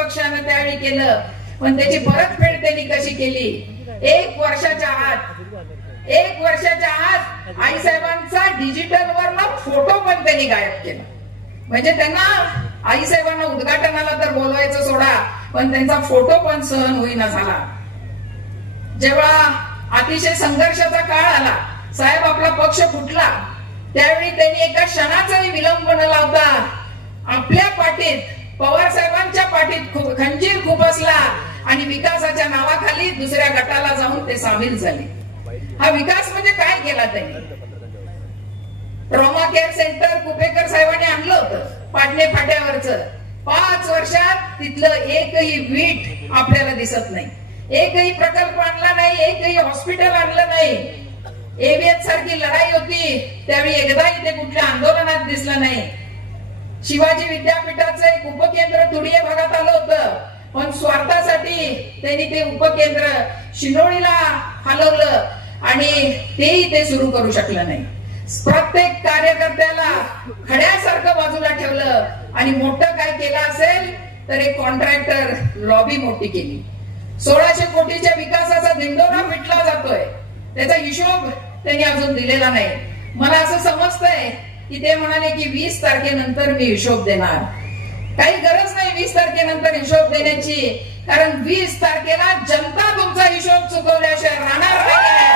पक्षानं त्यावेळी केलं, पण त्याची परतफेड त्यांनी कशी केली? 1 वर्षाच्या आत आईसाहेबांचा डिजिटलवर फोटो पण त्यांनी गायब केला. म्हणजे त्यांना आईसाहेबांना उद्घाटनाला तर बोलवायचं सोडा, पण त्यांचा फोटो पण सहन होईना झाला. जेव्हा अतिशय संघर्षाचा काळ आला, साहेब आपला पक्ष फुटला, त्यावेळी त्यांनी एका क्षणाचाही विलंब न लावता आपल्या पाठीत, पवार साहेबांच्या पाठीत खंजीर खुपसला आणि विकासाच्या नावाखाली दुसऱ्या गटाला जाऊन ते सामील झाले. हा विकास म्हणजे काय केला त्यांनी? ट्रॉमा केअर सेंटर कुपेकर साहेबांनी आणलं होतं पाटणे फाट्यावरचं. 5 वर्षात तिथलं एकही वीट आपल्याला दिसत नाही, एकही प्रकल्प आणला नाही, एकही हॉस्पिटल आणलं नाही. एव्हीएस सारखी लढाई होती त्यावेळी एकदाही ते कुठल्या आंदोलनात दिसलं नाही. शिवाजी विद्यापीठाचं एक उपकेंद्र तुडीये भागात आलं होतं, पण स्वार्थासाठी त्यांनी ते उपकेंद्र शिनोळीला हलवलं आणि तेही ते सुरू करू शकलं नाही. प्रत्येक कार्यकर्त्याला खड्यासारखं बाजूला ठेवलं आणि मोठं काय केलं असेल तर एक कॉन्ट्रॅक्टर लॉबी मोठी केली. 1600 कोटीच्या विकासाचा दिंडोरा पिटला जातोय, त्याचा हिशोब त्यांनी अजून दिलेला नाही. मला असं समजतंय की ते म्हणाले की 20 तारखेनंतर मी हिशोब देणार. काही गरज नाही 20 तारखेनंतर हिशोब देण्याची, कारण 20 तारखेला जनता तुमचा हिशोब चुकवल्याशिवाय राहणार नाही.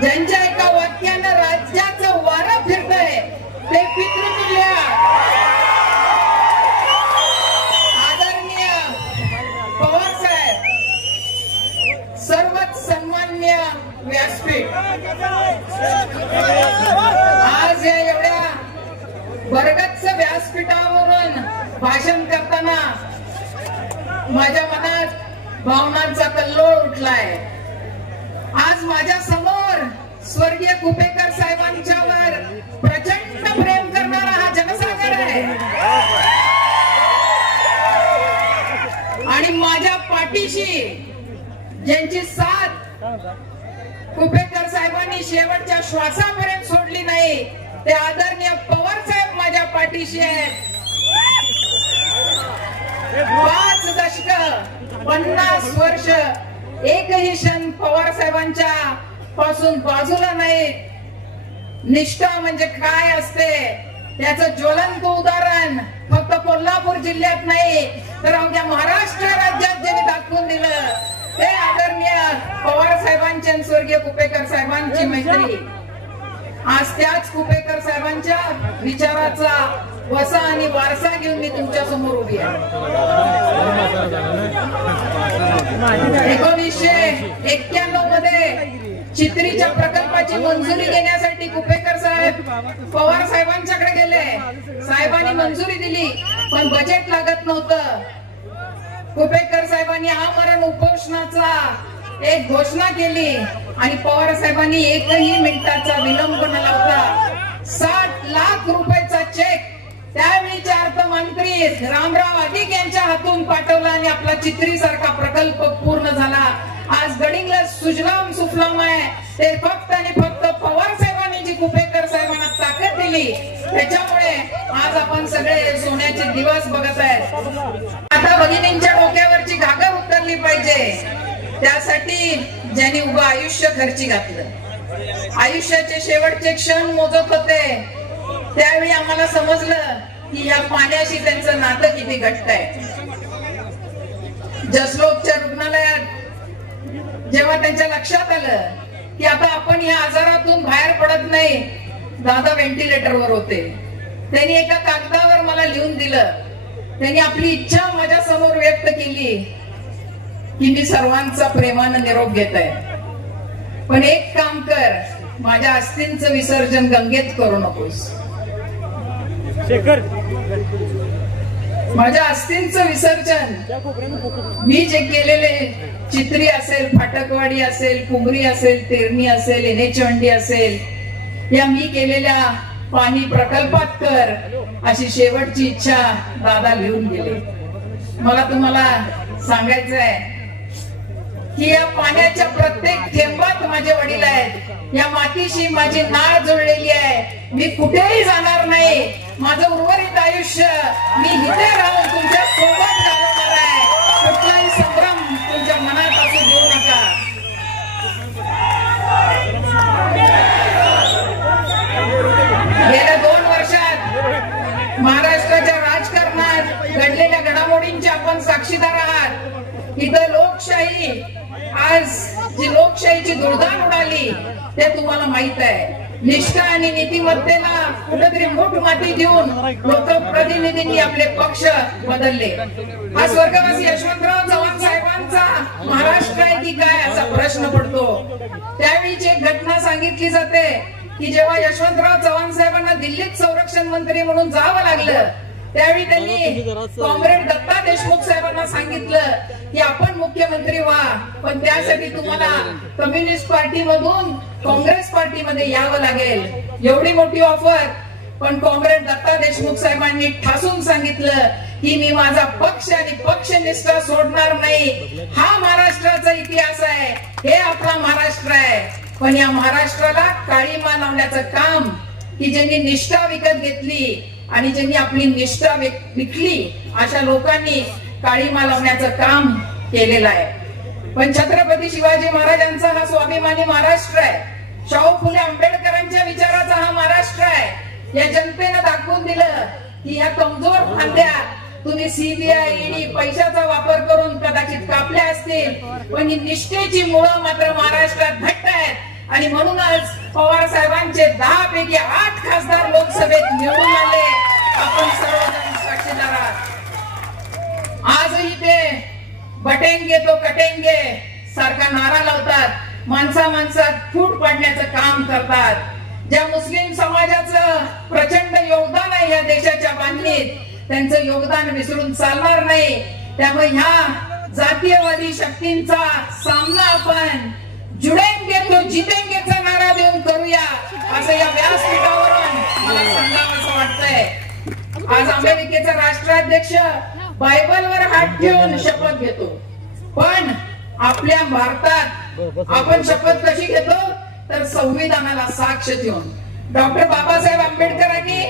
ज्यांच्या एका वाक्यानं राज्याचं वारं फिरतंय ते पितृतुल्य आदरणीय पवार साहेब, सर्वच सन्माननीय व्यासपीठ, आज या एवढ्या बरगच्च व्यासपीठावरून भाषण करताना माझ्या मनात भावनांचा कल्लोळ उठलाय. आज माझ्या समोर स्वर्गीय कुपेकर साहेबांच्यावर प्रचंड प्रेम करणारा हा जनसागर आहे आणि माझ्या पाठीशी ज्यांची साथ कुपेकर साहेबांनी शेवटच्या श्वासापर्यंत सोडली नाही ते आदरणीय पवार साहेब माझ्या पाठीशी आहेत. 5 दशक 50 वर्ष एकही क्षण पवार साहेबांच्या पासून बाजूला नाही. निष्ठा म्हणजे काय असते त्याचं ज्वलंत उदाहरण फक्त कोल्हापूर जिल्ह्यात नाही तर अवघ्या महाराष्ट्र राज्यात ज्यांनी दाखवून दिलं ते आदरणीय पवार साहेबांची स्वर्गीय कुपेकर साहेबांची मैत्री. आज त्याच कुपेकर साहेबांच्या विचाराचा वसा आणि वारसा घेऊन मी तुमच्या समोर उभी आहे. 1991 मध्ये चित्रीच्या प्रकल्पाची मंजुरी घेण्यासाठी कुपेकर साहेब पवार साहेबांच्याकडे गेले. साहेबांनी मंजुरी दिली पण बजेट लागत नव्हतं. कुपेकर साहेबांनी आमरण उपोषणाचा एक घोषणा केली आणि पवार साहेबांनी एकही मिनिटाचा विलंब न लावता 60 लाख रुपयाचा चेक त्यावेळीचे अर्थमंत्री रामराव अधिक यांच्या हातून पाठवला आणि आपला चित्री सारखा प्रकल्प पूर्ण झाला. आज गडिंगला सुजलाम सुफलाम आहे ते फक्त आणि फक्त पवार साहेबांनी जी कुपेकर साहेबांना ताकद दिली त्याच्यामुळे आज आपण सगळे सोन्याचे दिवस बघत आहेत. आता भगिनींच्या डोक्यावरची घागर उतरली पाहिजे, त्यासाठी ज्यांनी उभं आयुष्य खर्ची घातलं, आयुष्याचे शेवटचे क्षण मोजत होते, त्यावेळी आम्हाला समजलं की या पाण्याशी त्यांचं नातं किती घट्ट आहे. जसलोकच्या रुग्णालयात जेव्हा त्यांच्या लक्षात आलं की आता आपण या आजारातून बाहेर पडत नाही, दादा व्हेंटिलेटरवर होते, त्यांनी एका कागदावर मला लिहून दिलं. त्यांनी आपली इच्छा माझ्या समोर व्यक्त केली की मी सर्वांचा प्रेमानं निरोप घेत आहे, पण एक काम कर, माझ्या अस्थींचं विसर्जन गंगेत करू नकोस. माझ्या अस्थींचं विसर्जन मी जे केलेले चित्री असेल, फाटकवाडी असेल, कुंभरी असेल, तेरणी असेल, एनेचवंडी असेल, या मी केलेल्या पाणी प्रकल्पात कर, अशी शेवटची इच्छा दादा लिहून गेले. मला तुम्हाला सांगायचं आहे की या पाण्याच्या प्रत्येक थेंबात माझे वडील आहेत, या मातीशी माझी नाळ जोडलेली आहे. मी कुठेही जाणार नाही, माझं उर्वरित आयुष्य मी इथे राहून तुमच्या सोबत घालवणार आहे. कुठलाही संभ्रम तुमच्या मनात असू देऊ नका. गेल्या 2 वर्षात महाराष्ट्राच्या राजकारणात घडलेल्या घडामोडींचे आपण साक्षीदार आहात. इथं लोकशाही, आज जी लोकशाहीची दुर्दान उडाली ते तुम्हाला माहित आहे. निष्ठा आणि नीतिमत्तेला कुठेतरी मूठ माती देऊन लोकप्रतिनिधींनी आपले पक्ष बदलले. हा स्वर्गवासी यशवंतराव चव्हाण साहेबांचा महाराष्ट्र आहे की काय असा प्रश्न पडतो. त्यावेळीची एक घटना सांगितली जाते की जेव्हा यशवंतराव चव्हाण साहेबांना दिल्लीत संरक्षण मंत्री म्हणून जावं लागलं त्यावेळी त्यांनी कॉम्रेड दत्ता देशमुख साहेबांना सांगितलं की आपण मुख्यमंत्री व्हा, पण त्यासाठी तुम्हाला कम्युनिस्ट पार्टी मधून काँग्रेस पार्टीमध्ये यावं लागेल. एवढी मोठी ऑफर, पण कॉम्रेड दत्ता देशमुख साहेबांनी ठासून सांगितलं की मी माझा पक्ष आणि पक्षनिष्ठा सोडणार नाही. हा महाराष्ट्राचा इतिहास आहे, हे आपला महाराष्ट्र आहे. पण या महाराष्ट्राला काळीमा लावण्याचं काम की ज्यांनी निष्ठा विकत घेतली आणि ज्यांनी आपली निष्ठा विकली अशा लोकांनी काळीमा लावण्याचं काम केलेलं आहे. पण छत्रपती शिवाजी महाराजांचा हा स्वाभिमानी महाराष्ट्र आहे. शाहू फुले आंबेडकरांच्या विचाराचा हा महाराष्ट्र आहे. या जनतेनं दाखवून दिलं की या कमजोर फांद्या तुम्ही सीबीआय, ईडी पैशाचा वापर करून कदाचित कापल्या असतील, पण ही निष्ठेची मुळं मात्र महाराष्ट्रात घट्ट आहेत. आणि म्हणूनच पवार साहेबांचे 10 पैकी 8 खासदार लोकसभेत निवडून आले. आपण सर्वजण साक्षीदार आहात. आजही ते बटेंगे तो कटेंगे सारखा नारा लावतात, माणसा माणसात फूट पाडण्याचं काम करतात. ज्या मुस्लिम समाजाचं प्रचंड योगदान आहे या देशाच्या बांधणीत, त्यांचं योगदान विसरून चालणार नाही. त्यामुळे ह्या जातीयवादी शक्तींचा सामना आपण जुडेंगे तो जितेंगेचा नारा देऊन करूया असं या व्यासपीठावरून मला सांगावंसं वाटतंय. आज अमेरिकेचा राष्ट्राध्यक्ष बायबलवर हात ठेवून शपथ घेतो, पण आपल्या भारतात आपण शपथ कशी घेतो तर संविधानाला साक्ष ठेवून. डॉक्टर बाबासाहेब आंबेडकरांनी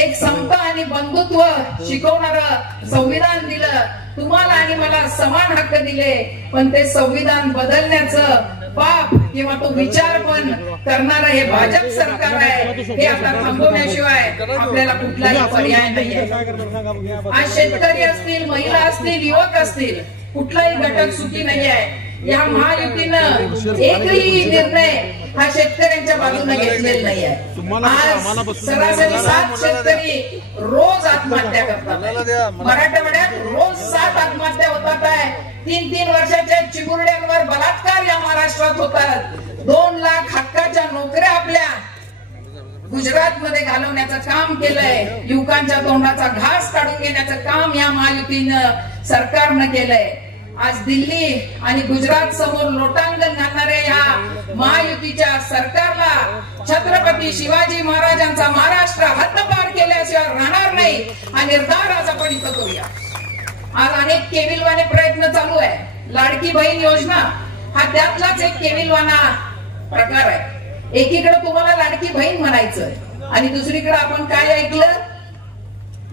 एक समता आणि बंधुत्व शिकवणारं संविधान दिलं. तुम्हाला आणि मला समान हक्क दिले, पण ते संविधान बदलण्याचं पाप किंवा तो विचार पण करणारं हे भाजप सरकार आहे. हे आता थांबवण्याशिवाय आपल्याला कुठलाही पर्याय नाहीये. आज शेतकरी असतील, महिला असतील, युवक असतील, कुठलाही घटक सुखी नाही आहे. या महायुतीनं एकही निर्णय हा शेतकऱ्यांच्या बाजूने घेतलेला नाही आहे. आज सरासरी 7 शेतकरी रोज आत्महत्या करतात. मराठवाड्यात रोज 7 आत्महत्या होतात आहे. 3-3 वर्षाच्या चिमुरड्यांवर बलात्कार या महाराष्ट्रात होतात. 2 लाख हक्काच्या नोकऱ्या आपल्या गुजरात मध्ये घालवण्याचं काम केलंय. युवकांच्या तोंडाचा घास काढून घेण्याचं काम या महायुतीनं सरकारनं केलंय. आज दिल्ली आणि गुजरात समोर लोटांगण घालणाऱ्या या महायुतीच्या सरकारला छत्रपती शिवाजी महाराजांचा महाराष्ट्र हद्दपार केल्याशिवाय राहणार नाही हा निर्धार आज आपण इथं करूया. आज अनेक केविलवाने प्रयत्न चालू आहे. लाडकी बहीण योजना हा त्यातलाच एक केविलवाना प्रकार आहे. एकीकडे तुम्हाला लाडकी बहीण म्हणायचं आणि दुसरीकडे आपण काय ऐकलं,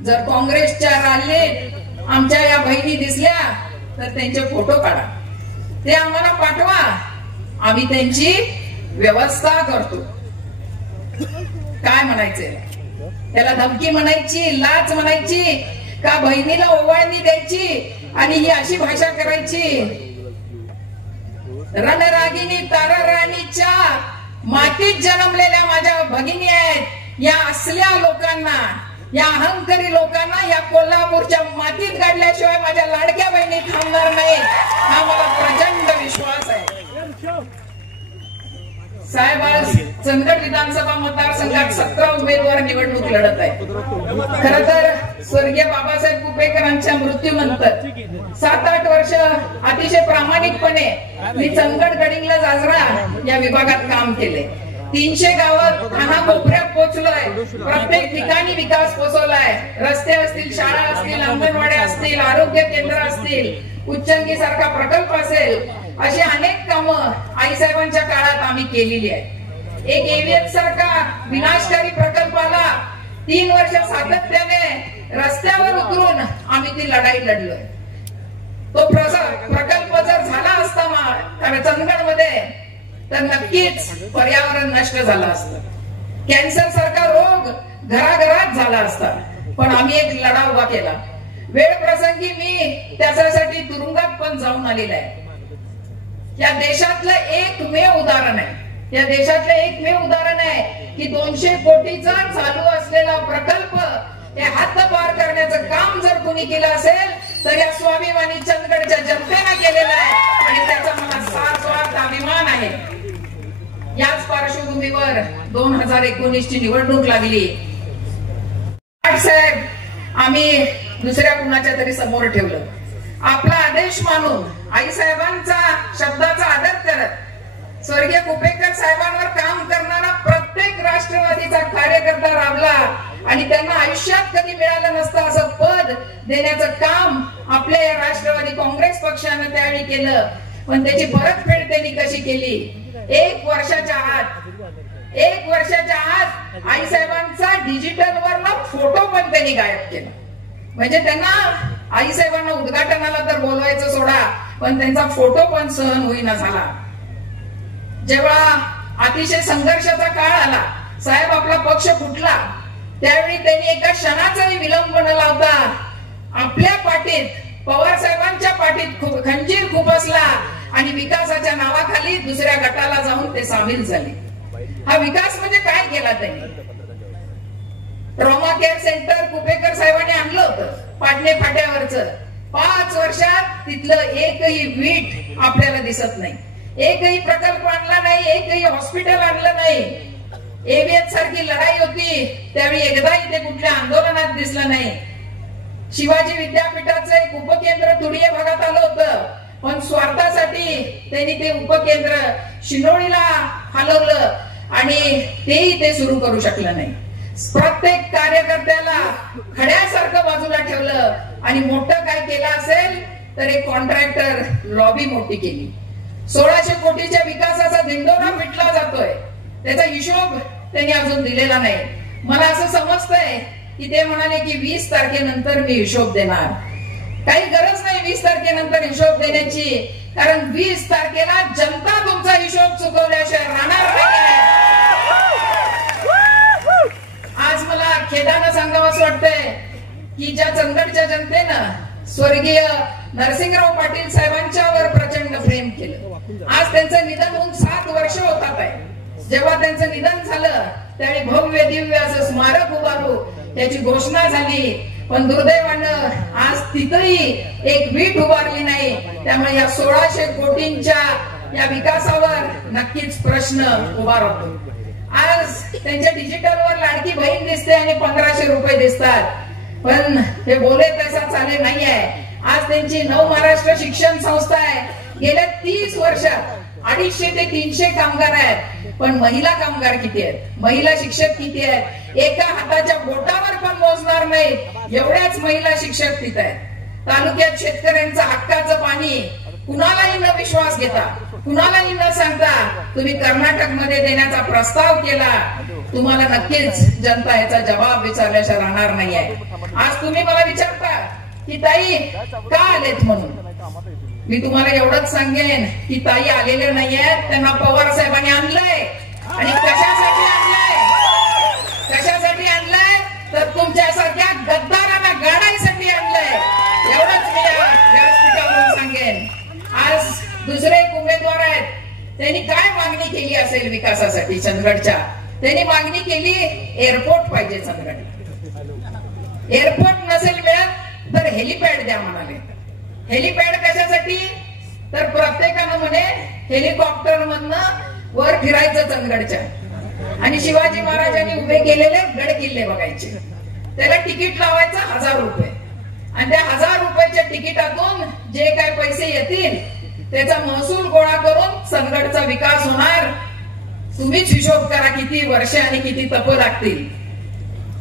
जर काँग्रेसच्या रॅलीत आमच्या या बहिणी दिसल्या तर त्यांचे फोटो काढा, ते आम्हाला पाठवा, आम्ही त्यांची व्यवस्था करतो. काय म्हणायचंय त्याला? धमकी म्हणायची, लाच म्हणायची का बहिणीला ओवाळणी द्यायची आणि ही अशी भाषा करायची? रणरागिणी ताराराणीच्या मातीत जन्मलेल्या माझ्या भगिनी आहेत. या असल्या लोकांना, या अहंकारी लोकांना या कोल्हापूरच्या मातीत गाडल्याशिवाय माझ्या लाडक्या बहिणी थांबणार नाही हा मला प्रचंड विश्वास आहे. साहेब, आज चंदगड विधानसभा मतदारसंघात 17 उमेदवार निवडणूक लढत आहे. खर तर स्वर्गीय बाबासाहेब कुपेकरांच्या मृत्यूनंतर 7-8 वर्ष अतिशय प्रामाणिकपणे मी चंदगड गडिंग्लज आजरा या विभागात काम केले. 300 गावात कानाकोपऱ्यात पोहोचलोय. प्रत्येक ठिकाणी विकास पोहोचवलाय. रस्ते असतील, शाळा असतील, अंगणवाड्या असतील, आरोग्य केंद्र असतील, उच्चंगी सारखा प्रकल्प असेल, अशी अनेक कामं आईसाहेबांच्या काळात आम्ही केलेली आहे. एक एव्हीएन सारखा विनाशकारी प्रकल्पाला 3 वर्ष सातत्याने रस्त्यावर उतरून आम्ही ती लढाई लढलोय. तो प्रकल्प जर झाला असता चंदगडमध्ये तर नक्कीच पर्यावरण नष्ट झालं असतं. कॅन्सर सारखा रोग घराघरात झाला असता. पण आम्ही एक लढा उभा केला. वेळ प्रसंगी मी त्याच्यासाठी तुरुंगात पण जाऊन आलेला आहे. या देशातलं एकमेव उदाहरण आहे. या देशातलं एकमेव उदाहरण आहे की 200 कोटीचा चालू असलेला प्रकल्प हे हद्दपार करण्याचं काम जर कुणी केलं असेल तर या स्वाभिमानी चंदगडच्या जनतेने केलेलं आहे आणि त्याचा मला सार्थ अभिमान आहे. याच पार्श्वभूमीवर 2019 ची निवडणूक लागली. साहेब आम्ही दुसऱ्या कुणाच्या तरी समोर ठेवलं. आपला आदेश मानून आईसाहेबांचा शब्दाचा आदर करत स्वर्गीय कुपेकर साहेबांवर काम करणारा प्रत्येक राष्ट्रवादीचा कार्यकर्ता राबला आणि त्यांना आयुष्यात कधी मिळालं नसतं असं पद देण्याचं काम आपल्या या राष्ट्रवादी काँग्रेस पक्षानं त्यावेळी केलं. पण त्याची परतफेड त्यांनी कशी केली? 1 वर्षाच्या आत आईसाहेबांचा डिजिटलवर फोटो पण त्यांनी गायब केला. म्हणजे त्यांना आईसाहेबांना उद्घाटनाला तर बोलवायचं सोडा पण त्यांचा फोटो पण सहन होईना झाला. जेव्हा अतिशय संघर्षाचा काळ आला, साहेब आपला पक्ष फुटला, त्यावेळी त्यांनी एका क्षणाचाही विलंब न लावता आपल्या पाठीत पवार साहेबांच्या पाठीत खंजीर खुपसला आणि विकासाच्या नावाखाली दुसऱ्या गटाला जाऊन ते सामील झाले. हा विकास म्हणजे काय केला त्यांनी? ट्रॉमा केअर सेंटर कुपेकर साहेबांनी आणलं होतं पाटणे फाट्यावरचं. 5 वर्षात तिथलं एकही वीट आपल्याला दिसत नाही. एकही प्रकल्प आणला नाही, एकही हॉस्पिटल आणलं नाही. एव्हीएच सारखी लढाई होती त्यावेळी एकदाही ते कुठल्या आंदोलनात दिसलं नाही. शिवाजी विद्यापीठाचं एक उपकेंद्र तुडीये भागात आलं होतं पण स्वार्थासाठी त्यांनी ते उपकेंद्र शिनोळीला हलवलं आणि तेही ते सुरू करू शकलं नाही. प्रत्येक कार्यकर्त्याला खड्यासारखं बाजूला ठेवलं आणि मोठं काय केलं असेल तर एक कॉन्ट्रॅक्टर लॉबी मोठी केली. 1600 कोटीच्या विकासाचा दिंडोरा पिटला जातोय, त्याचा हिशोब त्यांनी अजून दिलेला नाही. मला असं समजतंय की ते म्हणाले की 20 तारखेनंतर मी हिशोब देणार. काही गरज नाही 20 तारखेनंतर हिशोब देण्याची, कारण 20 तारखेला जनता तुमचा हिशोब चुकवल्याशिवाय राहणार नाही. आज मला खेदानं सांगावंच वाटतंय की ज्या चंदगडच्या जनतेनं स्वर्गीय नरसिंहराव पाटील साहेबांच्यावर प्रचंड प्रेम केलं, आज त्यांचं निधन होऊन 7 वर्ष होतात आहे. जेव्हा त्यांचं निधन झालं त्यावेळी भव्य दिव्य असं स्मारक उभारू याची घोषणा झाली, पण दुर्दैवानं आज तिथंही एक वीट उभारली नाही. त्यामुळे या 1600 कोटींच्या या विकासावर नक्कीच प्रश्न उभा राहतो. आज त्यांच्या डिजिटलवर लाडकी बहीण दिसते आणि 1500 रुपये दिसतात, पण हे बोले तसा चाले नाही आहे. आज त्यांची नव महाराष्ट्र शिक्षण संस्था आहे. गेल्या 30 वर्षात 250 ते 300 कामगार आहेत, पण महिला कामगार किती आहेत, महिला शिक्षक किती आहेत, एका हाताच्या बोटावर पण मोजणार नाही एवढ्याच महिला शिक्षक तिथे आहेत. तालुक्यात शेतकऱ्यांचं हक्काचं पाणी कुणालाही न विश्वास घेता, कुणालाही न सांगता तुम्ही कर्नाटक मध्ये देण्याचा प्रस्ताव केला. तुम्हाला नक्कीच जनता याचा जबाब विचारल्याशिवाय राहणार नाहीये. आज तुम्ही मला विचारता की ताई का आलेत म्हणून, मी तुम्हाला एवढंच सांगेन की ताई आलेले नाहीयेत, त्यांना पवार साहेबांनी आणलंय. आणि कशासाठी आणलंय तर तुमच्यासारख्या गद्दारांना गाडायसाठी आणलंय. एवढंच मी व्यासपीठावरून सांगेन. आज दुसरे एक उमेदवार आहेत, त्यांनी काय मागणी केली असेल विकासासाठी चंदगडच्या? त्यांनी मागणी केली एअरपोर्ट पाहिजे चंदगडला. एअरपोर्ट नसेल मिळत तर हेलिपॅड द्या म्हणाले. हेलिपॅड कशासाठी तर प्रत्येकानं म्हणे हेलिकॉप्टर मधनं वर फिरायचं चंदगडच्या आणि शिवाजी महाराजांनी उभे केलेले गड किल्ले बघायचे. त्याला तिकीट लावायचं 1000 रुपये आणि त्या 1000 रुपयाच्या तिकिटातून जे काय पैसे येतील त्याचा महसूल गोळा करून चंदगडचा विकास होणार. तुम्हीच हिशोब करा किती वर्ष आणि किती तप लागतील.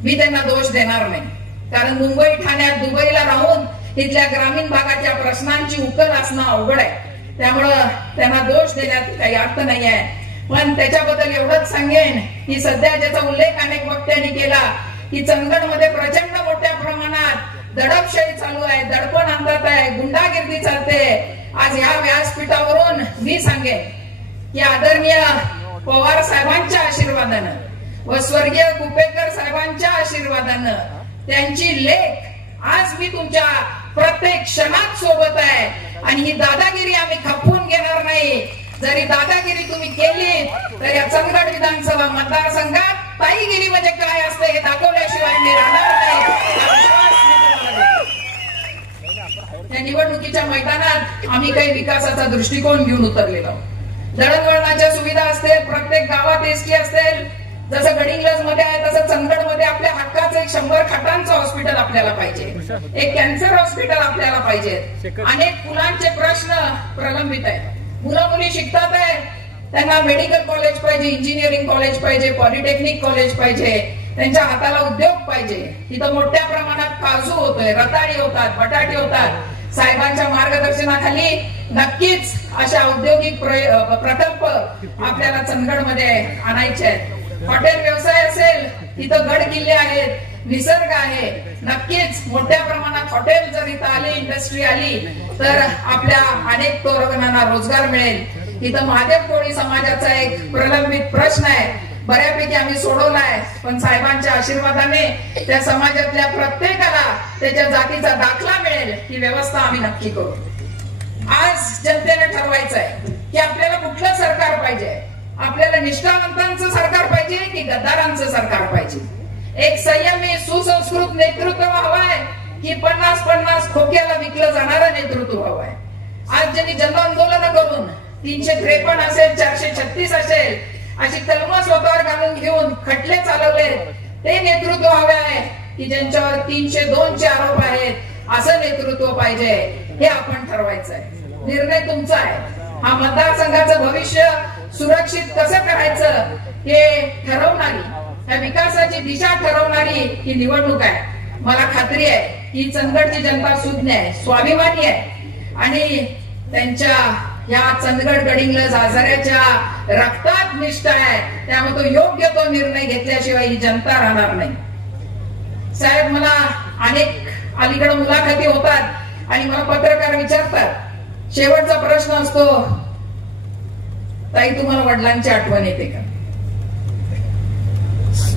मी त्यांना दोष देणार नाही, कारण मुंबई ठाण्यात दुबईला राहून तिथल्या ग्रामीण भागाच्या प्रश्नांची उकल असणं अवघड आहे. त्यामुळं त्यांना दोष देण्यात काही अर्थ नाही आहे. पण त्याच्याबद्दल एवढंच सांगेन की सध्या ज्याचा उल्लेख अनेक वक्त्यांनी केला की चंदगडमध्ये प्रचंड मोठ्या प्रमाणात दडपशाही चालू आहे, दडपण आणतात आहे, गुंडागिरी चालते. आज ह्या व्यासपीठावरून मी सांगेन की आदरणीय पवार साहेबांच्या आशीर्वादानं व स्वर्गीय कुपेकर साहेबांच्या आशीर्वादानं त्यांची लेख आज मी तुमच्या प्रत्येक क्षणात सोबत आहे. आणि ही दादागिरी आम्ही खपवून घेणार नाही. जरी दादागिरी तुम्ही केली तर या चंदगड विधानसभा मतदारसंघात ताईगिरी म्हणजे काय असते हे दाखवल्याशिवाय मी राहणार नाही. या निवडणुकीच्या मैदानात आम्ही काही विकासाचा दृष्टिकोन घेऊन उतरलेलो आहोत. दळणवळणाच्या सुविधा असतील, प्रत्येक गावात एसटी असेल, जसं गडिंग्लज मध्ये आहे तसं चंदगड मध्ये आपल्या हक्काचं एक 100 खाटांचं हॉस्पिटल आपल्याला पाहिजे, एक कॅन्सर हॉस्पिटल आपल्याला पाहिजे. अनेक मुलांचे प्रश्न प्रलंबित आहेत. मुलं मुली शिकतात आहे, त्यांना मेडिकल कॉलेज पाहिजे, इंजिनिअरिंग कॉलेज पाहिजे, पॉलिटेक्निक कॉलेज पाहिजे, त्यांच्या हाताला उद्योग पाहिजे. इथं मोठ्या प्रमाणात काजू होतोय, रताळी होतात, बटाटे होतात. साहेबांच्या मार्गदर्शनाखाली नक्कीच अशा औद्योगिक प्रकल्प आपल्याला चंदगडमध्ये आणायचे आहेत. हॉटेल व्यवसाय असेल, इथं गड किल्ले आहेत, निसर्ग आहे. नक्कीच मोठ्या प्रमाणात हॉटेल जर इथं आली, इंडस्ट्री आली तर आपल्या अनेक तरुणांना रोजगार मिळेल. इथं महादेव कोळी समाजाचा एक प्रलंबित प्रश्न आहे, बऱ्यापैकी आम्ही सोडवलाय. पण साहेबांच्या आशीर्वादाने त्या समाजातल्या प्रत्येकाला त्याच्या जातीचा दाखला मिळेल ही व्यवस्था आम्ही नक्की करू. आज जनतेने ठरवायचं आहे की आपल्याला कुठलं सरकार पाहिजे. आपल्याला निष्ठावंतांचं सरकार पाहिजे की गद्दारांचं सरकार पाहिजे. एक संयमी सुसंस्कृत नेतृत्व हवंय की 50-50 खोक्याला विकलं जाणारं नेतृत्व हवंय. आज ज्यांनी जन आंदोलन करून 353 असेल, 436 असेल अशी कलमं स्वतःवर घालून घेऊन खटले चालवले ते नेतृत्व हवे आहे की ज्यांच्यावर 302चे आरोप आहेत, असं नेतृत्व पाहिजे. हे आपण ठरवायचं आहे. निर्णय तुमचा आहे. हा मतदारसंघाचं भविष्य सुरक्षित कसं करायचं हे ठरवणारी, या विकासाची दिशा ठरवणारी ही निवडणूक आहे. मला खात्री आहे की चंदगडची जनता सुज्ञ आहे, स्वाभिमानी आहे आणि त्यांच्या या चंदगड गडिंग्लज आजाराच्या रक्तात निष्ठा आहे. त्यामुळे तो योग्य तो निर्णय घेतल्याशिवाय ही जनता राहणार नाही. साहेब, मला अनेक अलीकडे मुलाखती होतात आणि मला पत्रकार विचारतात, शेवटचा प्रश्न असतो, ताई तुम्हाला वडिलांची आठवण येते का?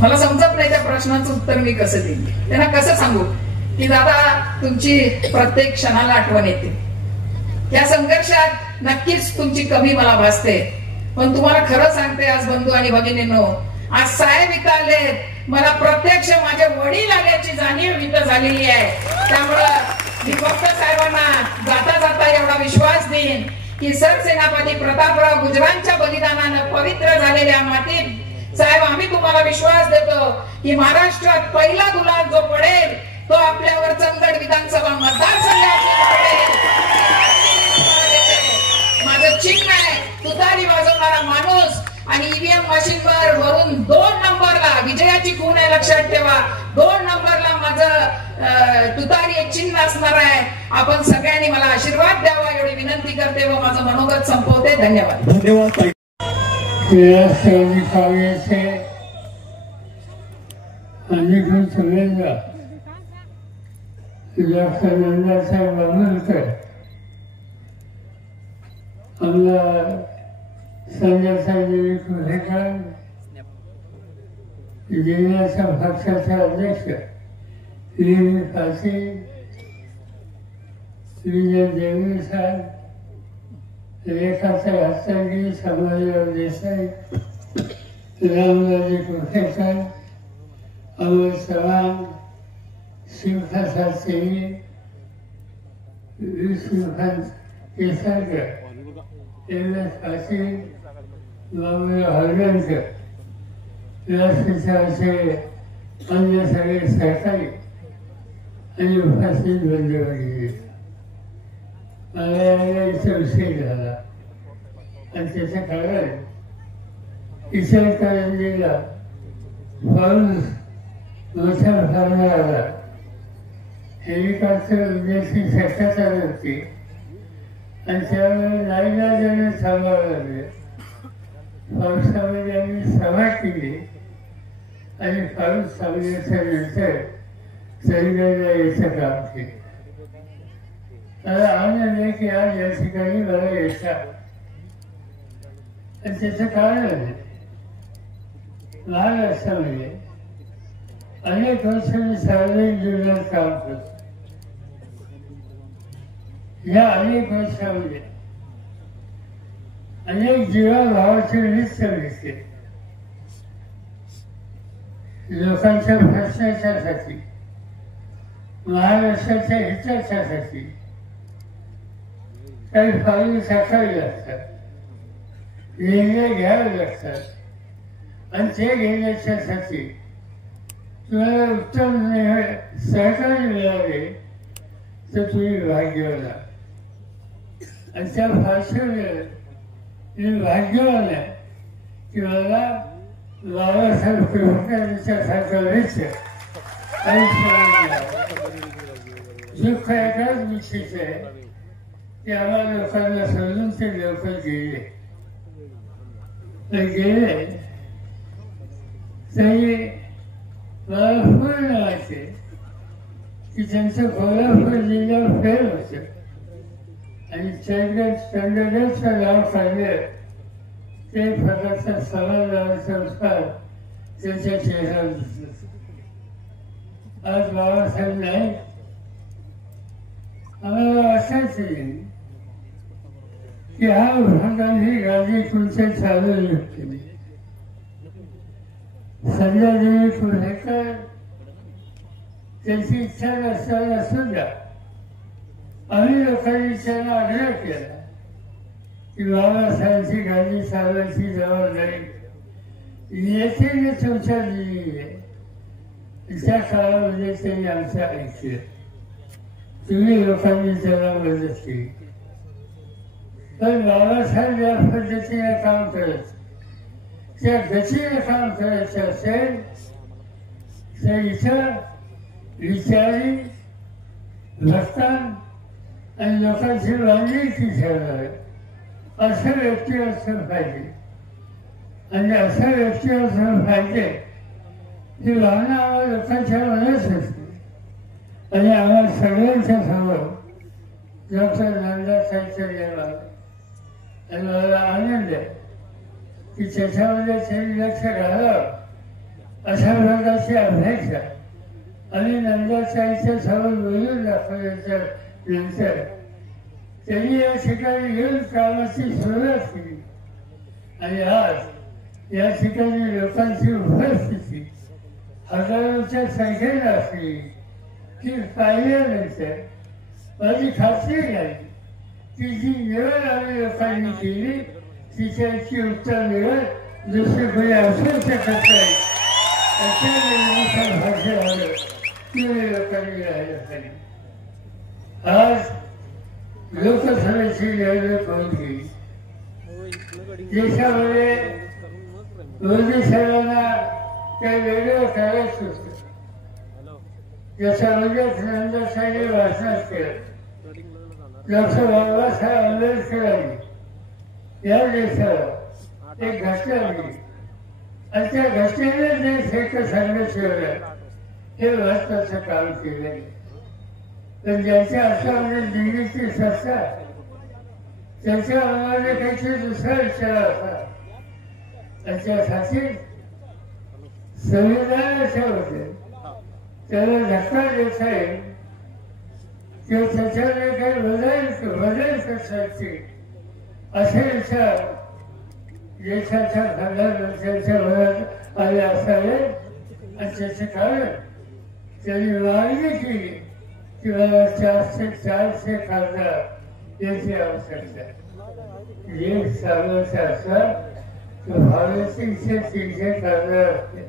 मला समजत नाही त्या प्रश्नाचं उत्तर मी कसं देईन. त्यांना कसं सांगू की दादा तुमची प्रत्येक क्षणाला आठवण येते. या संघर्षात नक्कीच तुमची कमी मला भासते. पण तुम्हाला खरं सांगते आज बंधू आणि भगिनींनो, आज साहेब इथं आले, मला प्रत्यक्ष माझे वडील आल्याची जाणीव इथं झालेली आहे. त्यामुळं मी फक्त साहेबांना जाता जाता एवढा विश्वास देईन की सरसेनापती प्रतापराव गुजरांच्या बलिदानानं पवित्र झालेल्या मातीत साहेब आम्ही तुम्हाला विश्वास देतो की महाराष्ट्रात पहिला गुलाब जो पडेल तो आपल्यावर चंदगड विधानसभा मतदारसंघात पडेल. माझं चिन्ह आहे तुतारी वाजवणारा माणूस आणि ईव्हीएम मशीनवर वरून 2 नंबरला विजयाची खूण आहे, लक्षात ठेवा. 2 नंबरला माझं तुतारी एक चिन्ह असणार आहे. आपण सगळ्यांनी मला आशीर्वाद द्यावा एवढी विनंती करते व माझं मनोगत संपवते. धन्यवाद. धन्यवाद. संजय साहेब जिल्ह्याच्या पक्षाचे अध्यक्ष फाशी, विजय देवी साहेब, रेखाचे हस्तगी, समाजराव देसाई, रामराजे कुठेकर, अमर चव्हाण, शिवप्रसाद सिंह, विष्णुकांत केसरकर, फाशी, बाबूराव हरगणकर, व्यासपीठाचे अन्य सगळे सहकारी आणि उपस्थित बंधुभगिनी. मला यायला इथं उशीर झाला आणि त्याचं कारण इचलकरंजीला पाऊस मोठ्या प्रमाणात आला. हेलिकॉप्टर उद्याची शक्यता नव्हती आणि त्यावेळेला नाईलाजाने थांबावं लागले. पावसामध्ये आम्ही सभा केली आणि फार सांगितल्यानंतर चैतन्य यायचं काम केलं. मला आनंद आहे की आज या ठिकाणी मला यायचा. आणि त्याचं कारण आहे महाराष्ट्रामध्ये अनेक वर्षांनी सार्वजनिक जीवनात काम करतो. या अनेक वर्षामध्ये अनेक जीवाभावाचे नृत्य दिसते. लोकांच्या प्रश्नाच्यासाठी, महाराष्ट्राच्या हिताच्यासाठी काही पावले टाकावी लागतात, निर्णय घ्यावे लागतात. आणि ते घेण्याच्यासाठी तुम्हाला उत्तम सहकार्य मिळाले तर तुम्ही भाग्यवान आहात. आणि त्या भाषेवर मी भाग्यवान आहे की मला बाबासाहेब कुलकर्णीच्या सारखं व्यक्ती दुःख एकाच गोष्टीचं आहे की आम्हाला लोकांना सोडून ते लोक गेले. गेले तरी मला पूर्ण वाटते की त्यांचं कोल्हापूर जिल्ह्यावर फेर होतं. आणि चंद्रगडचं नाव काढलं ते प्रकारचा समाजाचा संस्कार त्यांच्या चेहऱ्यावर दिसत. आज बाबासाहेब नाही, आम्हाला वाटायचं नाही की हा गांधी गांधी तुमचे चालू केले. संध्यादेवी फुलेकर त्यांची इच्छा नसताना सुद्धा आम्ही लोकांनी त्यांना आग्रह केला की बाबासाहेबांची गांधी साहेबांची जबाबदारी नेत्याने तुमच्या दिली आहे. त्या काळामध्ये त्यांनी आमचं ऐकलं. तुम्ही लोकांनी त्याला मदत केली. पण बाबासाहेब या पद्धतीने काम करत, त्या गतीने काम करायचं असेल तर इथं विचारी भक्तान आणि लोकांची बांधिलकी ठेवणार असं व्यक्ती असलं पाहिजे. आणि अशा व्यक्ती असलं पाहिजे ही भावना आम्हाला लोकांच्या मनात असते. आणि आम्हाला सगळ्यांच्या समोर डॉक्टर नामदासांचं निर्माण. आणि मला आनंद आहे की त्याच्यामध्ये त्यांनी लक्ष घालावं अशा प्रकारची अपेक्षा. आणि नंदासाईच्या समोर बोलून दाखवल्याच्या नंतर त्यांनी या ठिकाणी येऊन कामाची सुरुवात केली. आणि आज या ठिकाणी लोकांची उपस्थिती हजारोच्या संख्येने असली की पाहिल्यानंतर माझी खात्री नाही की जी निवड आम्ही लोकांनी केली तिच्याची उत्तर निवड दुसरी कोणी असू शकत नाही. अशा निर्णयाच्या भाषेवर तुम्ही लोकांनी राहिलं पाहिजे. आज लोकसभेची निवडणूक होऊन गेली. देशामध्ये मोदी साहेबांना काही वेगळं करायचं होतं. त्याच्यामध्ये नंदासाहेबांनी भाषणात केलं. डॉक्टर बाबासाहेब आंबेडकरांनी या देशाला एक घटना दिली आणि त्या घटनेने देश एकसंघ ठेवलं. हे महत्वाचं काम केलं. पण ज्यांच्या हातामध्ये दिल्लीची सत्ता त्यांच्या मनामध्ये काहीतरी दुसरा विचार होता. त्याच्यासाठी संविधानाच्या होते त्याला धक्का देता येईल किंवा त्याच्यामध्ये काही बदल करण्याची असे विचार देशाच्या प्रधानमंत्र्यांच्या मनात आले असावे. आणि त्याचे कारण त्यांनी मागणी केली की मला 400 खासदार याची आवश्यकता. जे सामान्य असतात तो भावनेचे 300 खासदार असते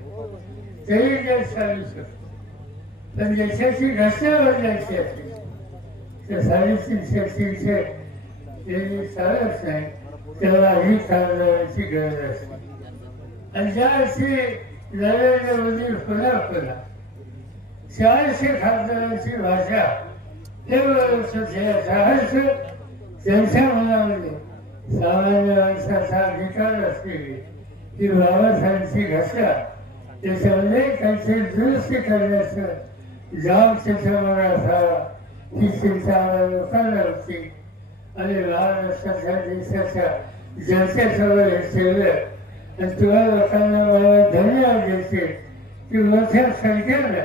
तरी ते चालू शकतो. पण देशाची घटना बदलायची असते तर 350 त्यांनी चालत नाही. त्याला ही खासदाराची गरज असते. आणि ज्या अशी नरेंद्र मोदी पुन्हा 400 खासदारांची भाषा हे त्यांच्या मनामध्ये सामान्य माणसाचा अधिकार असलेली ही बाबासाहेबांची घटना त्याच्यामध्ये काहीतरी दुरुस्ती करण्याचं जाम त्याच्यावर असावा ही चिंता लोकांना होती. आणि महाराष्ट्राच्या देशाच्या जनतेसमोर हे ठेवलं. आणि तुला लोकांना मला धन्यवाद द्यायचे की मोठ्या संख्येनं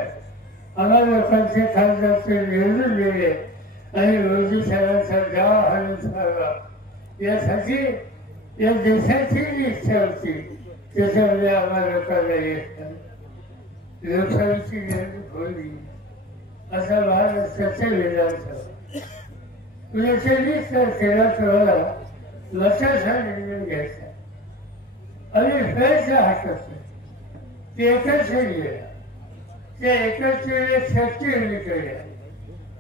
आम्हा लोकांचे खासदार ते निवडून दिले आणि मोदी साहेबांचा गाव हाणून व्हावा यासाठी या देशाची जी इच्छा होती त्याच्यामध्ये आम्हा लोकांना येत नाही. लोकसभेची निवडणूक होईल असा महाराष्ट्राचा विधानसभा पुण्याच्या 20 तारखेला तुम्हाला लक्षाचा निर्णय घ्यायचा आणि व्हायचा हातात ते एकच वेळी त्या एकाच वेळेत शक्ती केल्या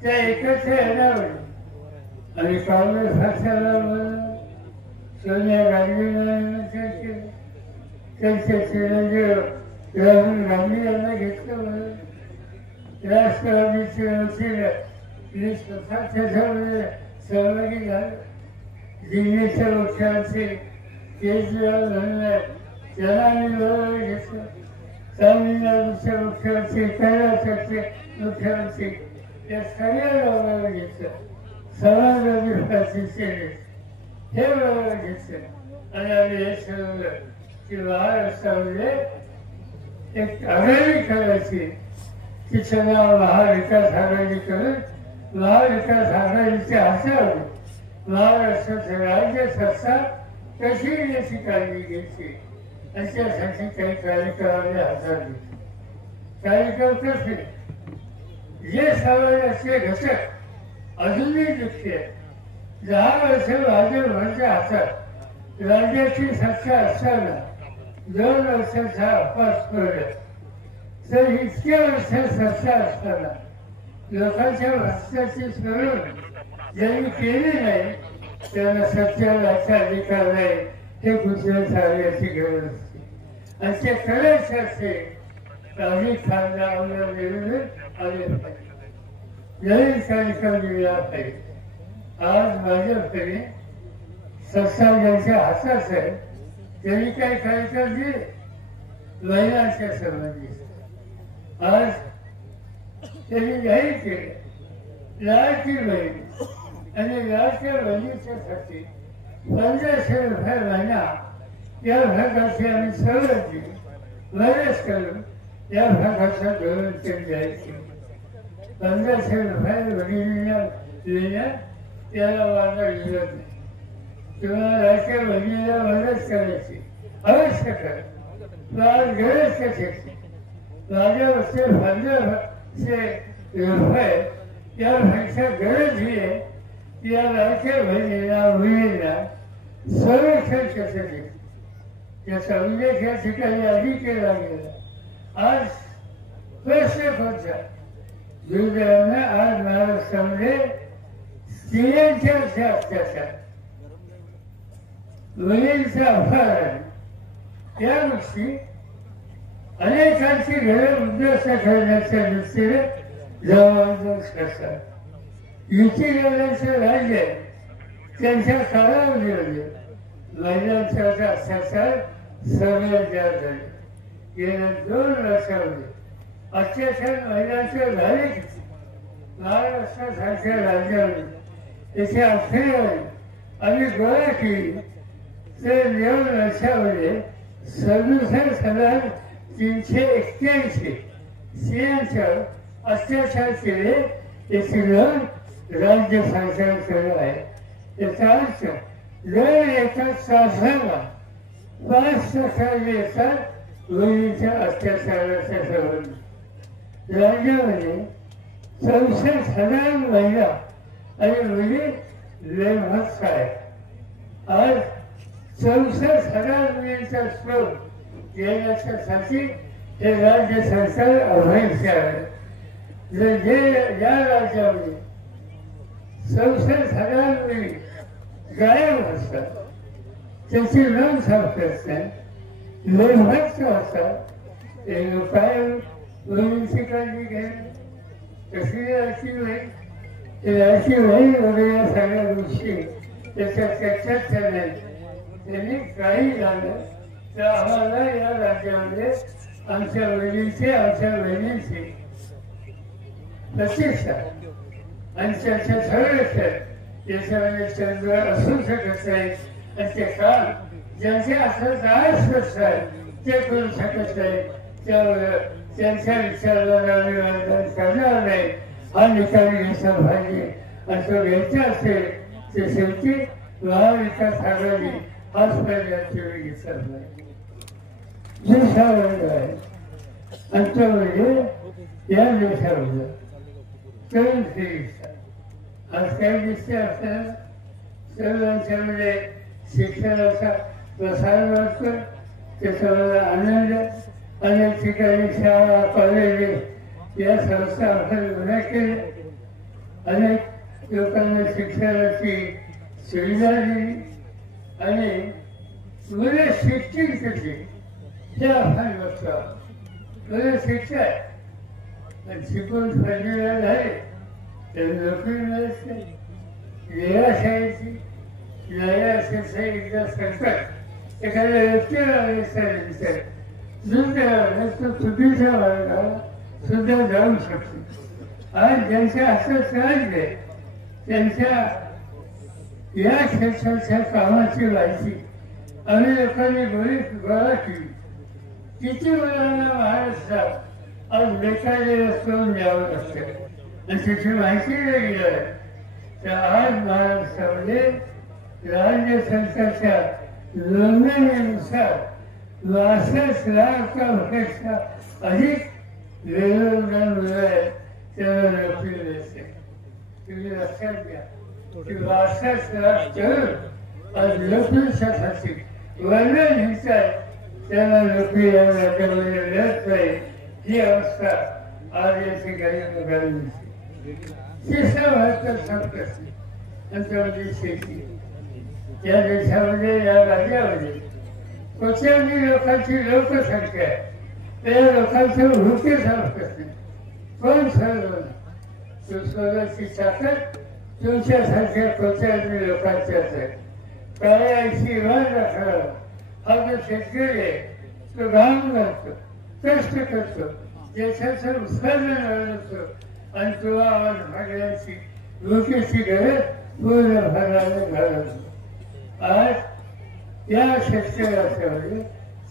त्या एकच येण्यावर आणि काँग्रेस पक्षाला सोनिया गांधींना केलं त्यांच्या चिरंजीव राहुल गांधी यांना घेतलं म्हणून राष्ट्रवादीचे वतीने मी स्वतः त्याच्यामध्ये सहभागी झालो. दिल्लीच्या मुख्यमंत्री केजरीवाल म्हणून त्याला आम्ही बरोबर घेतलं. तामिळनाडूचे मुख्यमंत्री कर्नाटकचे मुख्यमंत्री या सगळ्यांना बरोबर घेतलं. समाजवादी पार्टीचे हे बरोबर घेतलं आणि आम्ही हे ठरवलं की महाराष्ट्रामध्ये एक आघाडी करायची. तिचं नाव महाविकास आघाडी करून महाविकास आघाडीच्या हातावर महाराष्ट्राचं राज्य सत्ता कशी याची काळजी घ्यायची आणि त्यासाठी काही कार्यक्रमाने हातात घेतले. कार्यक्रम कसे जे समाजाचे घटक अजूनही दुःखी आहेत. 10 वर्ष भाजपच्या हातात राज्याची सत्ता असताना 2 वर्षाचा अपवास पडला तर इतक्या वर्षात सत्ता असताना लोकांच्या भ्रष्टाची सोडून ज्यांनी केली नाही त्यांना सत्तेचा अधिकार नाही हे कुठे सांगण्याची गरज असते. आणि ते करायचे असते काही खासदार आम्हाला निवडून आले पाहिजे नवीन कार्यक्रम दिला पाहिजे. आज भाजपकडे सत्ता ज्यांच्या हातात आहे त्यांनी काही कार्यक्रम दिले महिलांच्या संबंधित. आज त्यांनी जाहीर केलं लाडकी बहीण आणि लाडक्या बहिणीच्यासाठी 1500 रुपये महिना या भागाची आम्ही सवलत दिली. बरेच करून या भागाचा धोरण त्यांनी जाहीर केलं. 1500 रुपये बहिणीला देण्यात त्याला वादा विरोध नाही. तुम्हाला लाडक्या बहिणीला मदत करायची आवश्यक आहे. आज गरज कशाची माझ्यावरचे 1500 रुपये यापेक्षा गरज ही आहे की या लाडक्या बहिणीला मुलींना संरक्षण कसं देईल याचा उल्लेख या ठिकाणी आधी केला गेला. आज प्रश्न कोणता दुर्दैवानं आज महाराष्ट्रामध्ये स्त्रियांच्या अत्याचार मुलींचा अपहरण या गोष्टी अनेकांची घरं उद्ध्वस्त करण्याच्या दृष्टीने जबाबदार करतात. युतीवाल्यांचं राज्य त्यांच्या काळामध्ये महिलांचा अत्याचार सर्वात जास्त झाले. गेल्या 2 वर्षामध्ये अत्याचार महिलांचे झाले. महाराष्ट्रासारख्या राज्यामध्ये त्याच्या अखेरीवर आम्ही गोळा केली तर 9 वर्षामध्ये 67,381 स्त्रियांच्यावर अत्याचार केले याची नोंद राज्य सरकारकडे आहे. याचा अर्थ दर एका तासाला 5% येतात मुलींच्या अत्याचाराच्या संबंध. राज्यामध्ये 64,000 महिला आणि मुली बेभत्स आहेत. आज 64,000 मुलींचा स्रोत येण्याच्यासाठी हे राज्य सरकार अभयचे आहे. जे या राज्यामध्ये 64,000 मुली गायब असतात त्याची नोंद सापडत नाही. बेभत्स असतात ते काय मुलींची काळजी घेणं कशी लाडकी बहीण ते लाडकी बहीण वगैरे सगळ्या गोष्टी त्याच्यात नाही. त्यांनी काही झालं तर आम्हाला या राज्यामध्ये आमच्या वडिलांची आमच्या बहिणींची प्रतिष्ठा आणि त्याच्या सर्व याच्यामध्ये चंद्र असू शकत नाही आणि ते काम ज्यांचे असं स्वच्छ आहे ते करू शकत नाही त्यामुळे त्यांच्या विचाराला करणार नाही हा निकाल घ्यायचा पाहिजे असं घ्यायचं असेल ते शेवटी महाविकास आघाडी हाच पर्यंत घेतला पाहिजे दुसरा वर्ग आहे आणि तो म्हणजे या देशामध्ये तरुण पिढीचा आज काही दिसते आपल्याला सर्वांच्यामध्ये शिक्षणाचा प्रसार वाटतो त्याच्यामध्ये आनंद अनेक ठिकाणी शाळा कॉलेज या संस्था आपण उभ्या केल्या अनेक लोकांना शिक्षणाची सुविधा दिली आणि मुलं शिकतील कशी हे आपण बघतो मुलं शिकतात आणि शिकून फायदेला झाले तर नोकरी मिळत नाही निराशायची नैराश्याचं एकदा संकट एखाद्या व्यक्तीला आले दुसऱ्या तो चुकीच्या मार्गाला सुद्धा जाऊ शकतो आज ज्यांच्या हातात चालले त्यांच्या या क्षेत्राच्या कामाची माहिती आम्ही लोकांनी गोळा केली किती मुलांना महाराष्ट्रात आज बेकारी करून द्यावं लागतं आणि त्याची माहिती नाही गेलं तर आज महाराष्ट्रामध्ये राज्य सरकारच्या नोंदणीनुसार 62,00,000पेक्षा अधिक बेरोजगार मुलं आहेत त्यांना नोकरी मिळते तुम्ही लक्षात घ्या की 62,00,000 तरुण आज नोकरीसाठी वर्णन घेतात त्यांना नोकरी या राज्यामध्ये मिळत नाही ही अवस्था आज या ठिकाणी बघायला मिळते तिसरा महत्वाचा प्रश्न त्याच्यामध्ये शेती या देशामध्ये या राज्यामध्ये कोट्यावधी लोकांची लोकसंख्या आहे त्या लोकांचं भूकेचा प्रश्न कोण सोडवलं तो सोडवायची ताकद तुमच्यासारख्या कोट्यावधी लोकांच्याच आहे काळ्याची इमान राखावं हा जो शेतकरी आहे तो घाम घालतो कष्ट करतो देशाचं उत्पादन वाढवतो आणि तो आवाज भागण्याची भूकेची गरज पूर्ण भागाने घालवतो आज या शेतकऱ्याच्यामध्ये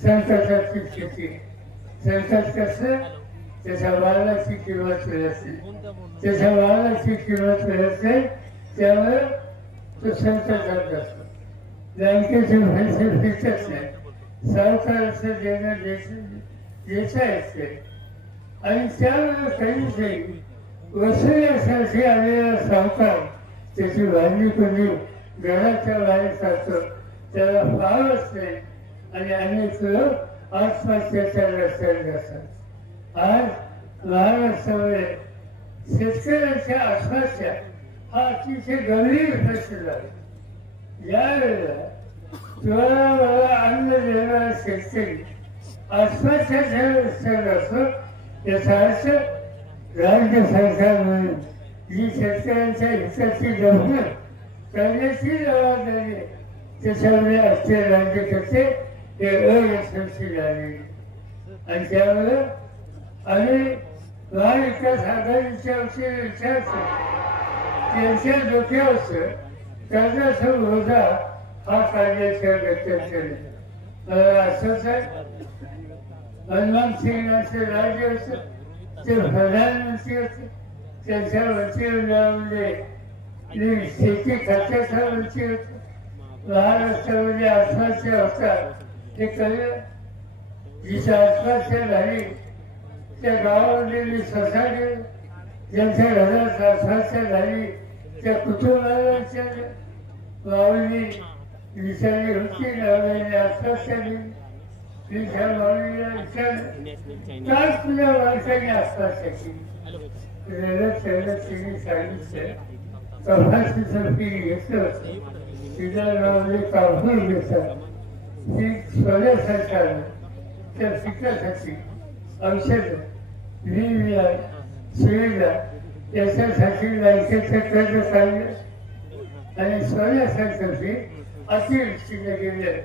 संकटाची स्थिती संकट कसं त्याच्या मालाची किंमत मिळत नाही त्याच्या मालाची किंमत मिळत नाही त्यामुळे तो संकटात असतो बँकेचे पैसे भेटत नाही सावकाराचं देणं देता येते आणि त्यामुळे काहीच नाही वसुलीसाठी आलेला सावकार त्याची भांडी कोणी घराच्या बाहेर काढतो त्याला फावच नाही आणि अनेक लोक आत्महत्याच्या रस्त्याने जातात आज महाराष्ट्रामध्ये शेतकऱ्यांच्या आत्महत्या हा अतिशय गंभीर प्रश्न झाला यावेळेला तुम्हाला मला अन्न देणारा शेतकरी आत्महत्याच्या रस्त्यावर असो याचा अर्थ राज्य सरकार म्हणून जी शेतकऱ्यांच्या हिताची गंभीर करण्याची जबाबदारी त्याच्यामध्ये असते राज्यकर्ते ते अयशस्वी झाले आणि त्यामुळे आम्ही महाविकास आघाडीच्या विचार त्यांच्या डोक्यावर कर्जाचा ओझा हा कार्याच्या गत्यंतर मला असंच आहे मनमोहन सिंगांचे राज्य असं ते प्रधानमंत्री होते त्यांच्या मंत्रिमंडळामध्ये शेती खात्याचा मंत्री होते महाराष्ट्रामध्ये आत्महत्या होतात हे कळलं जिच्या आत्महत्या झाली त्या गावामध्ये मी स्वतः गेलो ज्यांच्या घरात आत्महत्या झाली त्या कुटुंबाला विचारलं माऊली विचारली होती नवऱ्याने आत्महत्या दिली मी त्या माऊलीला विचारलं काय तुझ्या माणसाने आत्महत्या केली रडत रडत तिने सांगितलं कपाशीचं पीक घेतलं होतं तिच्या नावाने काढून घेतात ती स्वतः सरकारनं त्या पिकासाठी औषध विमा सुविधा याच्यासाठी बँकेचं कर्ज काढलं आणि स्वतः सरकारने अतिवृष्टीने गेलं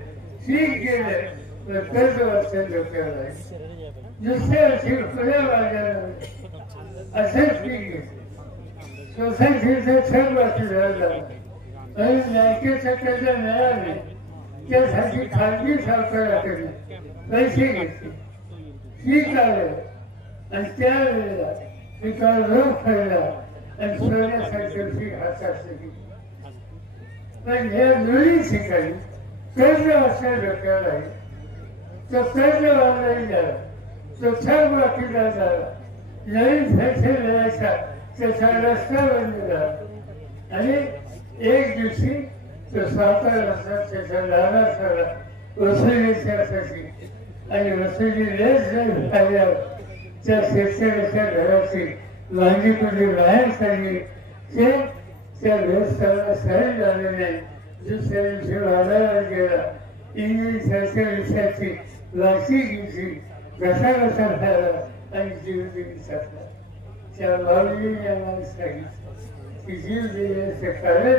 पीक गेलं कर्ज असेल डोक्यावर आहे. दुसरे असेल खुल्या बाजारामध्ये असंच पीक घेतलं. सोसायटीचा थकबाकी झाला आणि बँकेचं कर्ज मिळाले त्यासाठी खाजगी सावकाराकडे पैसे घेतले, पीक आलं आणि त्यावेळेला पिकावर रोग पडला आणि सोन्यासारखं पीक हातात घेतलं. पण ह्या दोन्ही ठिकाणी कर्ज असल्या डोक्याला आहे. तो कर्ज वाढला झाला, तो थकबाकीला झाला, नवीन पैसे मिळायचा त्याचा रस्ता बंद झाला आणि एक दिवशी तो सावकार असतात त्याचा लाला झाला वसुलीच्यासाठी आणि वसुली लेस झाल्यावर त्या शेतकऱ्याच्या घराची वांगी कुठे बाहेर काढली ते त्या व्यवस्थाला सहन झाले नाही. दुसऱ्या दिवशी बाजारात गेला, इंग्लिश विषयाची वाची घेतली, कसा कसा झाला आणि जीव देऊन टाकला. त्या बाबूजीने आम्हाला सांगितलं की जीव देण्याचं कारण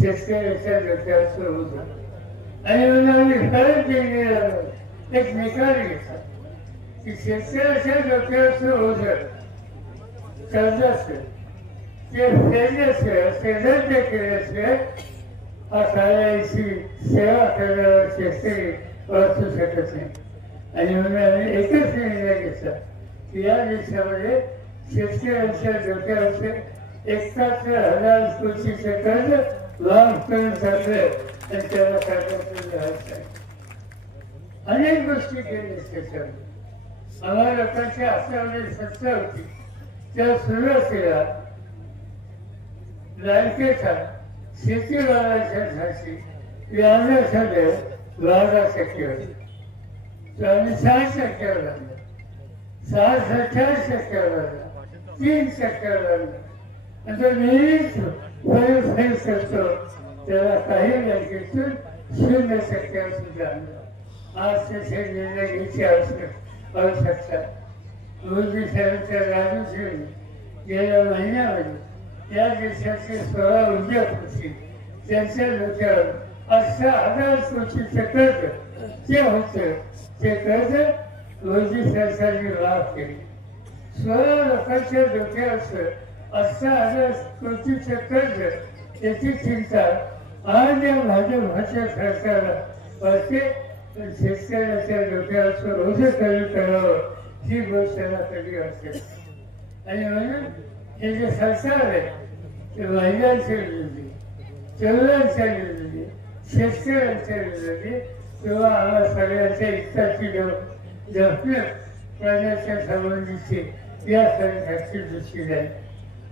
शेतकऱ्याच्या डोक्याचं होतं आणि म्हणून आम्ही फरक देण्याला एक निकाल घेतला की शेतकऱ्याच्या डोक्याचं होतं कर्जाचं ते फेडल्याशिवाय ते रद्द केल्याशिवाय हा कार्याची सेवा करणारा शेतकरी वाचू शकत नाही. आणि म्हणून आम्ही एकच निर्णय घेतला की या देशामध्ये शेतकऱ्यांच्या डोक्यावरचे 71,000 कोटीचे कर्ज माफ करून टाकले आणि त्याला कर्जातून जायचं. अनेक गोष्टी केल्या त्याच्यामध्ये. आम्हाला लोकांची आशावादी संस्था होती त्या सुरुवातीला बँकेचा शेतीमालाच्यासाठी व्याजाचा दर 12% होता. आम्ही 6% लागला, 6-4% लागला, 3% लागला. आणि तो नेहमीच फेर करतो त्याला काही बँकेतून 0% सुद्धा आणला. आज त्याचे निर्णय घ्यायची आवश्यकता. मोदी साहेबांच्या राजूश्रीने गेल्या महिन्यामध्ये या देशाचे 16 उद्योगपती त्यांच्या डोक्यावर 18,000 कोटीचं कर्ज जे होतं ते कर्ज मोदी सरकारने माफ केले. 16 लोकांच्या डोक्यावरचं 18,000 कोटीचं कर्ज याची चिंता आज या भाजपच्या सरकारला वाटते. पण शेतकऱ्याच्या डोक्यावरचं ओझं कमी करावं ही गोष्ट त्याला कधी वाटते. आणि म्हणून हे जे सरकार आहे ते महिलांच्या विरोधी, तरुणांच्या विरोधी, शेतकऱ्यांच्या विरोधी किंवा आम्हा सगळ्यांच्या हिताची जपणं करण्याच्या संबंधीची या सरकारची दृष्टी आहे.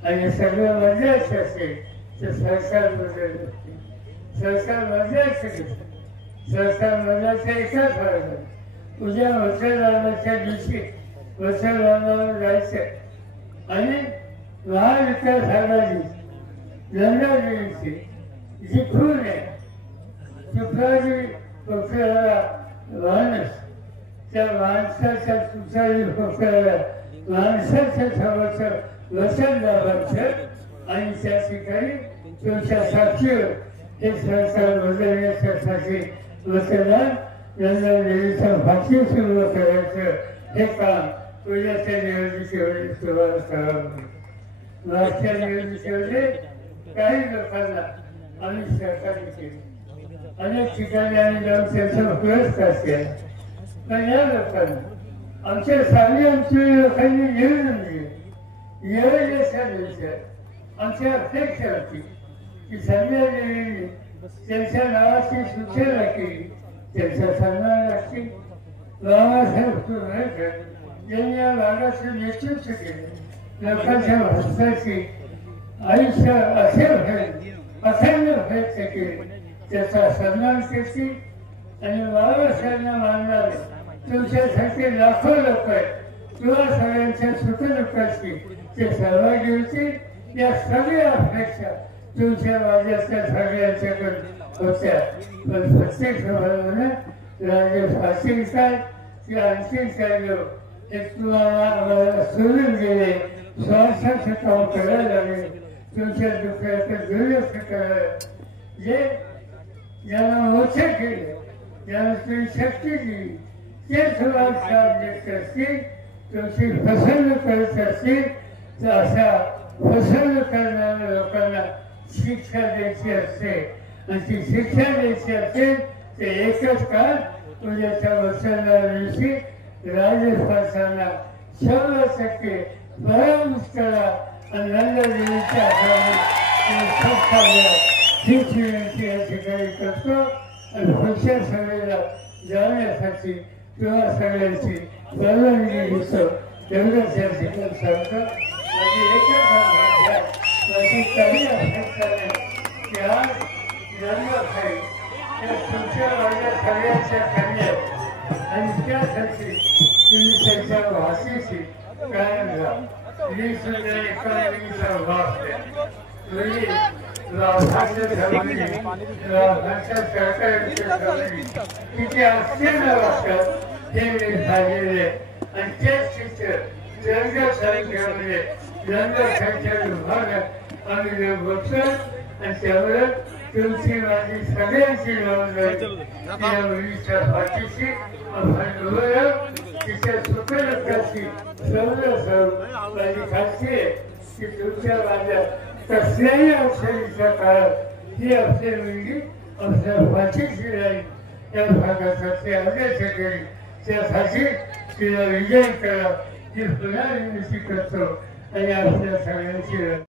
आणि सगळं बदलायचं असेल तर सरकार बदलत असते. सरकार बदलायचं कसं? सरकार बदलायचं एकाच मार्ग, उद्या मतदानाच्या दिवशी मतदानावर जायचं आणि महाविकास आघाडी लंडादेवीची जी खून आहे तुकराजी पक्षाला माणूस त्या माणसाच्या तुकराजी पक्षाला माणसाच्या समोरचं वचन दाबायचं आणि त्या ठिकाणी तुमच्या साक्षीवर हे सरकार बदलण्यासाठी मतदान लंडादेवीचं फाशी सुरू करायचं हे काम उद्याच्या निवडणुकीमध्ये सुरुवात करावं. मागच्या निवडणुकीमध्ये काही लोकांना आम्ही सहकार्य केले, अनेक ठिकाणी आम्ही जाऊन त्यांचा पुरस्कार केला. पण या लोकांना आमच्या आमच्या लोकांनी निवडून दिले. निवडण्याच्या दिवसात आमची अपेक्षा होती की संजय देवींनी त्यांच्या नावाची सूचना केली, त्यांचा सन्मान लागतील. बाबासाहेब कुलकर्णी यांनी या भागाचं नेतृत्व केलं. लोकांच्या भविष्याची आयुष्य असे अखंड प्रयत्न केले, त्याचा सन्मान केली. आणि बाबासाहेबांना मानणारे तुमच्यासाठी लाखो लोक आहेत किंवा सगळ्यांच्या सुखदुःखाची ते सहभागी होतील. या सगळ्या अपेक्षा तुमच्या माझ्याच्या सगळ्यांच्याकडे होत्या. पण प्रत्येक समाजाने राजे फाशी काय की आणखी काय लोक एक तुम्हाला आम्हाला सोडून गेले, स्वार्थाचं काम करायला लागले, तुमच्या दुःखाचं दुर्लक्ष करायला जे ज्यांना मोठे केले ज्याला तुम्ही शक्ती दिली ते सुद्धा देत असतील, तुमची फसवणूक करत असतील तर अशा फसवणूक करणाऱ्या लोकांना शिक्षा द्यायची असते आणि ती शिक्षा द्यायची असेल ते एकच काळ उद्याच्या वसंतदार दिवशी राजस्थानला 100% पराभूत करा आणि नंददेवीच्या हाताने हीच विनंती या ठिकाणी करतो आणि पुढच्या सभेला जाण्यासाठी किंवा सगळ्यांची परवानगी घेतो तेवढंच या ठिकाणी सांगतो. माझी एकच माझी काही अपेक्षा नाही की आज जन्मखाई त्या तुमच्या माझ्या सगळ्यांच्या कन्या आणि त्यासाठी तुम्ही त्यांच्या भाषेशी कायम राहा. मी सुद्धा एका भाग द्या भाषा ठरवली भाषा सरकारच्या ठरवली तिथे आश्चर्य वाटतात हे मी पाहिलेले आणि तेच चित्र जनसंख्यामध्ये जनसंख्या विभागात आम्ही बघतो आणि त्यावर तुमची माझी सगळ्यांची नोंद त्या मुलीच्या पाठीशी तिच्या सुखदुःखाची सर्व माझी खात्री आहे की तुमच्या माझ्या कसल्याही अडचणीच्या काळात ही आपली मुलगी आपल्या पाठीशी राहील त्या भागासाठी अभ्यास केली त्यासाठी तिला विजय करा ही पुन्हा विनंती करतो आणि आपल्या सगळ्यांची